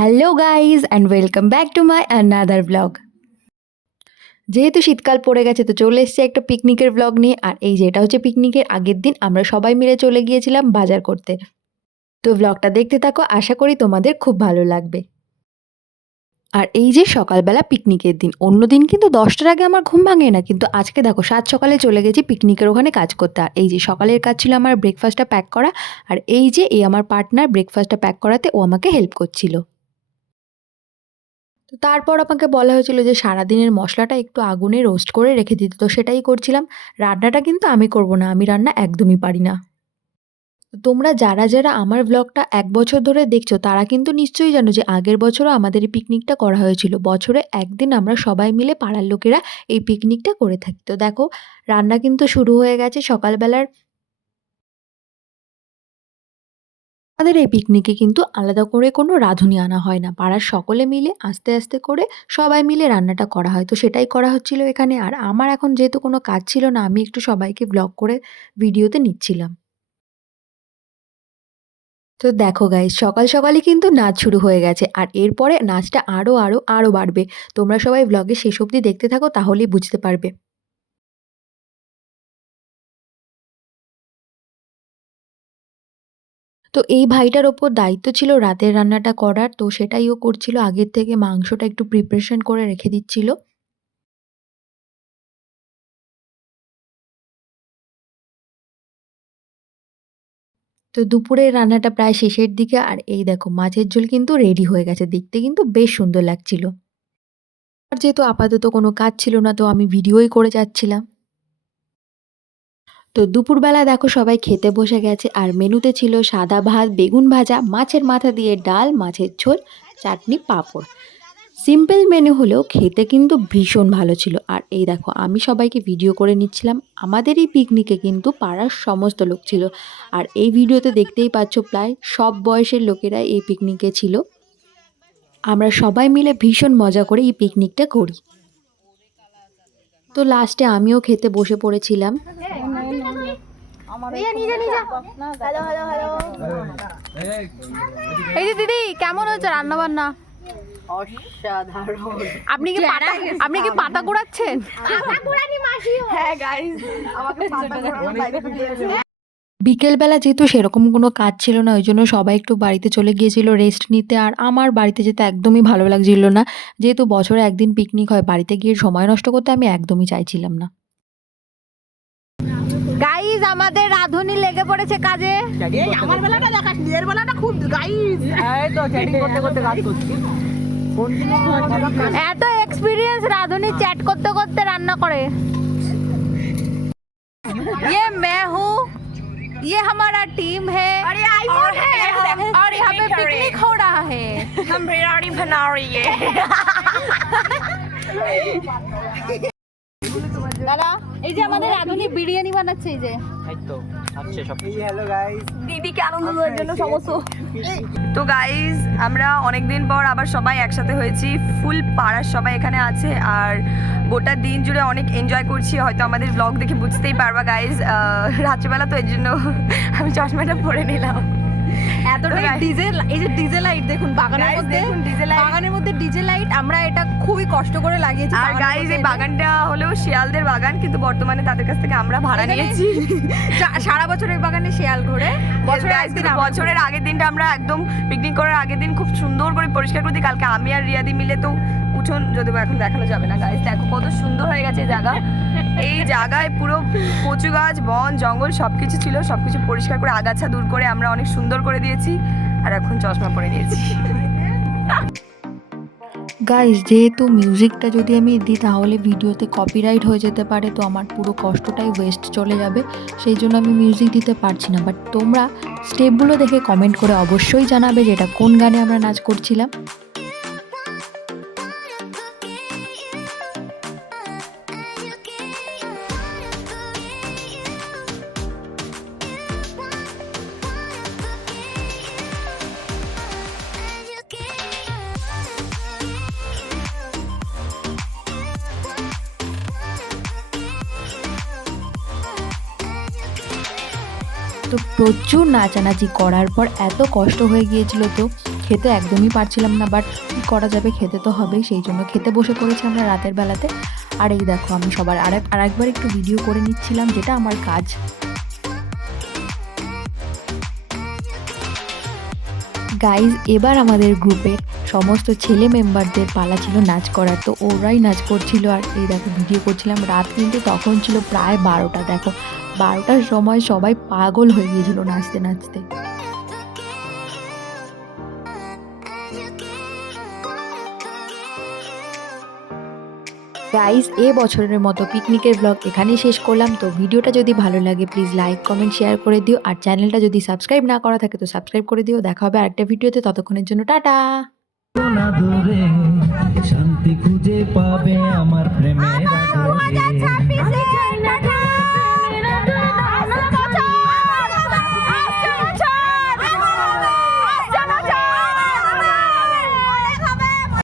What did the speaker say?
Hello guys and welcome back to my another blog. যেহেতু শীতকাল পড়ে গেছে তো চলে এসছে একটা পিকনিকের ব্লগ নিয়ে। আর এই যে এটা হচ্ছে পিকনিকের আগের দিন আমরা সবাই মিলে চলে গিয়েছিলাম বাজার করতে। তো ব্লগটা দেখতে থাকো, আশা করি তোমাদের খুব ভালো লাগবে। আর এই যে সকালবেলা পিকনিকের দিন, অন্য দিন কিন্তু 10টার আগে আমার ঘুম ভাঙে না, কিন্তু আজকে দেখো 7 সকালে চলে গেছি পিকনিকের ওখানে কাজ করতে। আর এই যে সকালের কাজ ছিল আমার ব্রেকফাস্টটা প্যাক করা। আর এই যে এই আমার পার্টনার ব্রেকফাস্টটা প্যাক করাতে ও আমাকে হেল্প করছিল। তো তারপর আমাকে বলা হয়েছিল যে সারাদিনের মশলাটা একটু আগুনে রোস্ট করে রেখে দিতে, তো সেটাই করছিলাম। রান্নাটা কিন্তু আমি করব না, আমি রান্না একদমই পারি না। তো তোমরা যারা যারা আমার ব্লগটা 1 বছর ধরে দেখছো তারা কিন্তু নিশ্চয়ই জানো যে আগের বছরও আমাদের এই পিকনিকটা করা হয়েছিল। বছরে একদিন আমরা সবাই মিলে পাড়ার লোকেরা এই পিকনিকটা করে থাকি। তো দেখো রান্না কিন্তু শুরু হয়ে গেছে সকালবেলার। আমাদের এই পিকনিকে কিন্তু আলাদা করে কোনো রাঁধুনি আনা হয় না, পাড়ার সকলে মিলে আস্তে আস্তে করে সবাই মিলে রান্নাটা করা হয়। তো সেটাই করা হচ্ছিল এখানে। আর আমার এখন যেহেতু কোনো কাজ ছিল না, আমি একটু সবাইকে ব্লগ করে ভিডিওতে নিচ্ছিলাম। তো দেখো গাইস, সকাল সকালই কিন্তু নাচ শুরু হয়ে গেছে। আর এরপরে নাচটা আরও বাড়বে। তোমরা সবাই ব্লগে শেষ অবধি দেখতে থাকো, তাহলেই বুঝতে পারবে। তো এই ভাইটার ওপর দায়িত্ব ছিল রাতের রান্নাটা করার, তো সেটাই ও করছিল। আগের থেকে মাংসটা একটু প্রিপারেশন করে রেখে দিচ্ছিল। তো দুপুরের রান্নাটা প্রায় শেষের দিকে। আর এই দেখো মাছের ঝোল কিন্তু রেডি হয়ে গেছে, দেখতে কিন্তু বেশ সুন্দর লাগছিল। আর যেহেতু আপাতত কোনো কাজ ছিল না, তো আমি ভিডিওই করে যাচ্ছিলাম। তো দুপুরবেলা দেখো সবাই খেতে বসে গেছে। আর মেনুতে ছিল সাদা ভাত, বেগুন ভাজা, মাছের মাথা দিয়ে ডাল, মাছের ঝোল, চাটনি, পাঁপড়। সিম্পল মেনু হলেও খেতে কিন্তু ভীষণ ভালো ছিল। আর এই দেখো আমি সবাইকে ভিডিও করে নিচ্ছিলাম। আমাদের এই পিকনিকে কিন্তু পাড়ার সমস্ত লোক ছিল। আর এই ভিডিওতে দেখতেই পাচ্ছ প্রায় সব বয়সের লোকেরা এই পিকনিকে ছিল। আমরা সবাই মিলে ভীষণ মজা করে এই পিকনিকটা করি। তো লাস্টে আমিও খেতে বসে পড়েছিলাম। এই যে দিদি, কেমন হচ্ছে রান্না বান্না? অসাধারণ। আপনি কি পাতা কুড়াচ্ছেন? হ্যাঁ গাইস, আমাকে পাতা কুড়ানোর বাইরে দিয়েছে। বিকেলবেলা যেহেতু সেরকম কোনো কাজ ছিল না, ওই জন্য সবাই একটু বাড়িতে চলে গিয়েছিল রেস্ট নিতে। আর আমার বাড়িতে যেতে একদমই ভালো লাগছিল না। যেহেতু বছরে একদিন পিকনিক হয়, বাড়িতে গিয়ে সময় নষ্ট করতে আমি একদমই চাইছিলাম না। গাইজ, আমাদের রাঁধুনি লেগে পড়েছে কাজে। এই আমার বেলাটা দেখাস, নিজের বেলাটা খুব গাইস। এই তো চ্যাটিং করতে করতে কাজ করছি। এত এক্সপিরিয়েন্স রাঁধুনি চ্যাট করতে করতে রান্না করে। ये मैं हूँ, ये हमारा टीम है। अरे आईफोन है और यहाँ पे पिकनिक हो रहा है। हम बिरयानी बना रही है। দাদা, এই যে আমাদের রাঁধুনি বিরিয়ানি বানাচ্ছে। এই যে দিদিকে আনন্দ দেওয়ার জন্য সমস্ত। তো গাইজ, আমরা অনেকদিন পর আবার সবাই একসাথে হয়েছি। ফুল পাড়ার সবাই এখানে আছে। আর গোটা দিন জুড়ে অনেক এনজয় করছি। হয়তো আমাদের ব্লগ দেখে বুঝতেই পারবা গাইজ। রাত্রিবেলা তো এর জন্য আমি চশমাটা পরে নিলাম। এতটাই ডিজে, এই যে ডিজে লাইট দেখুন বাগানের মধ্যে, বাগানের মধ্যে ডিজে লাইট। আমরা এটা খুবই কষ্ট করে লাগিয়েছি। আর গাইজ, এই বাগানটা হলেও শিয়ালদের বাগান, কিন্তু বর্তমানে তাদের কাছ থেকে আমরা ভাড়া নিয়েছি। সারা বছর এই বাগানে শিয়াল ঘোরে। বছরের আগের দিনটা আমরা একদম পিকনিক করার আগের দিন খুব সুন্দর করে পরিষ্কার করে দিই। কালকে আমি আর রিয়াদি মিলে তো উঠোন, যদিও এখন দেখানো যাবে না গাইজ, দেখো কত সুন্দর হয়ে গেছে জায়গা। এই জায়গায় পুরো কচু গাছ, বন, জঙ্গল সবকিছু ছিল। সবকিছু পরিষ্কার করে আগাছা দূর করে আমরা অনেক সুন্দর করে দিয়েছি। আর এখন চশমা পরে নিয়েছি। গাইস, যেহেতু মিউজিকটা যদি আমি দিই তাহলে ভিডিওতে কপিরাইট হয়ে যেতে পারে, তো আমার পুরো কষ্টটাই ওয়েস্ট চলে যাবে। সেই জন্য আমি মিউজিক দিতে পারছি না। বাট তোমরা স্টেপগুলো দেখে কমেন্ট করে অবশ্যই জানাবে যে এটা কোন গানে আমরা নাচ করছিলাম। তো প্রচুর নাচানাচি করার পর এত কষ্ট হয়ে গিয়েছিল, তো খেতে একদমই পারছিলাম না, বাট কী করা যাবে, খেতে তো হবেই, সেই জন্য খেতে বসে পড়েছি আমরা রাতের বেলাতে। আর এই দেখো আমি সবার আরেকবার একটু ভিডিও করে নিচ্ছিলাম, যেটা আমার কাজ। গাইজ, এবার আমাদের গ্রুপের সমস্ত ছেলে মেম্বারদের পালা ছিল নাচ করার, তো ওরাই নাচ করছিল আর এই দেখো ভিডিও করছিলাম। রাত কিন্তু তখন ছিল প্রায় 12টা, দেখো 12টার সময় সবাই পাগল হয়ে গিয়েছিল নাচতে নাচতে। গাইজ, বছরের মতো পিকনিকের ব্লগ এখানেই শেষ করলাম। তো ভিডিওটা যদি ভালো লাগে প্লিজ লাইক কমেন্ট শেয়ার করে দিও, আর চ্যানেলটা যদি সাবস্ক্রাইব না করা থাকে তো সাবস্ক্রাইব করে দিও। দেখা হবে আরেকটা ভিডিওতে, ততক্ষণের জন্য টাটা। না দূরে শান্তি খুঁজে পাবে আমার প্রেমের আদরে।